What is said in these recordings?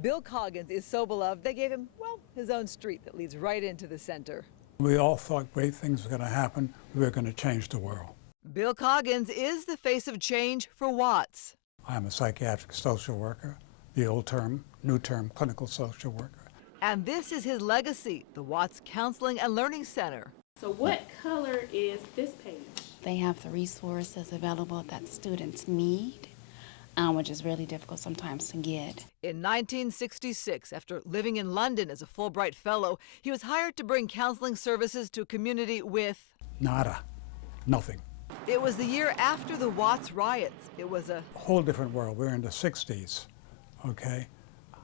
Bill Coggins is so beloved, they gave him, well, his own street that leads right into the center. We all thought great things were going to happen. We were going to change the world. Bill Coggins is the face of change for Watts. I'm a psychiatric social worker, the old term, new term, clinical social worker. And this is his legacy, the Watts Counseling and Learning Center. So what color is this page? They have the resources available that students need, which is really difficult sometimes to get. In 1966, after living in London as a Fulbright Fellow, he was hired to bring counseling services to a community with Nada, nothing. It was the year after the Watts riots. It was a whole different world. We're in the 60s, okay?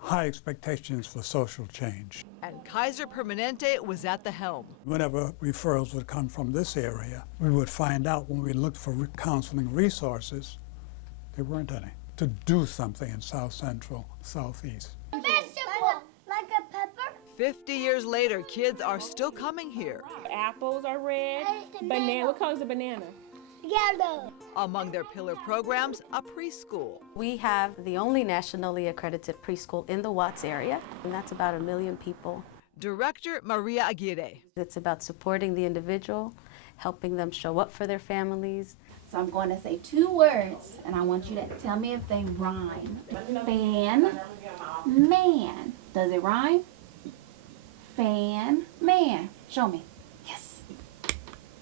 High expectations for social change. And Kaiser Permanente was at the helm. Whenever referrals would come from this area, we would find out when we looked for counseling resources, there weren't any. To do something in South Central, Southeast. Vegetable, like a pepper. 50 years later, kids are still coming here. Apples are red. Banana. What color is the banana? Yellow. Among their pillar programs, a preschool. We have the only nationally accredited preschool in the Watts area, and that's about 1 million people. Director Maria Aguirre. It's about supporting the individual, helping them show up for their families. So I'm going to say 2 words, and I want you to tell me if they rhyme. Fan, man. Does it rhyme? Fan, man. Show me. Yes.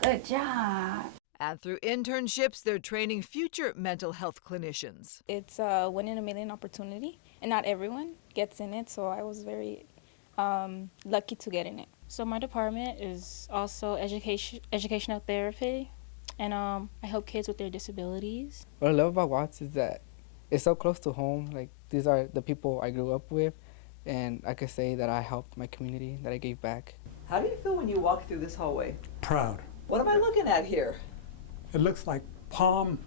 Good job. And through internships, they're training future mental health clinicians. It's a one-in-a-million opportunity, and not everyone gets in it, so I was very lucky to get in it. So my department is also educational therapy, and I help kids with their disabilities. What I love about Watts is that it's so close to home. Like, these are the people I grew up with, and I could say that I helped my community, that I gave back. How do you feel when you walk through this hallway? Proud. What am I looking at here? It looks like palm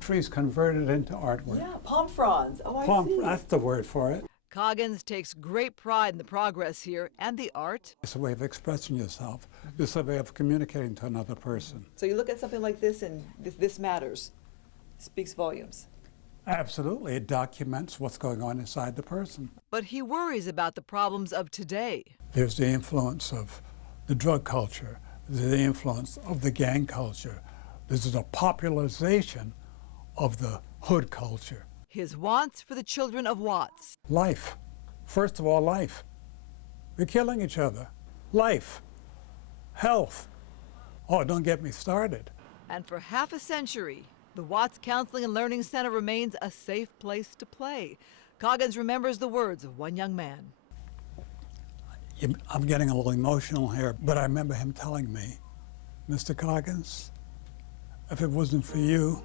trees converted into artwork. Yeah, palm fronds. Oh, I see. That's the word for it. Coggins takes great pride in the progress here and the art. It's a way of expressing yourself. It's a way of communicating to another person. So you look at something like this and this matters. Speaks volumes. Absolutely. It documents what's going on inside the person. But he worries about the problems of today. There's the influence of the drug culture, the influence of the gang culture. This is a popularization of the hood culture. His wants for the children of Watts. Life. First of all, life. We're killing each other. Life. Health. Oh, don't get me started. And for half a century, the Watts Counseling and Learning Center remains a safe place to play. Coggins remembers the words of one young man. I'm getting a little emotional here, but I remember him telling me, Mr. Coggins, if it wasn't for you,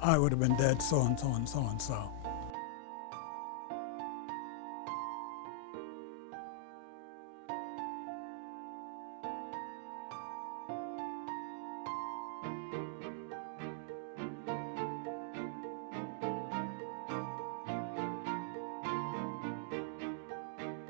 I would have been dead so and so and so and so.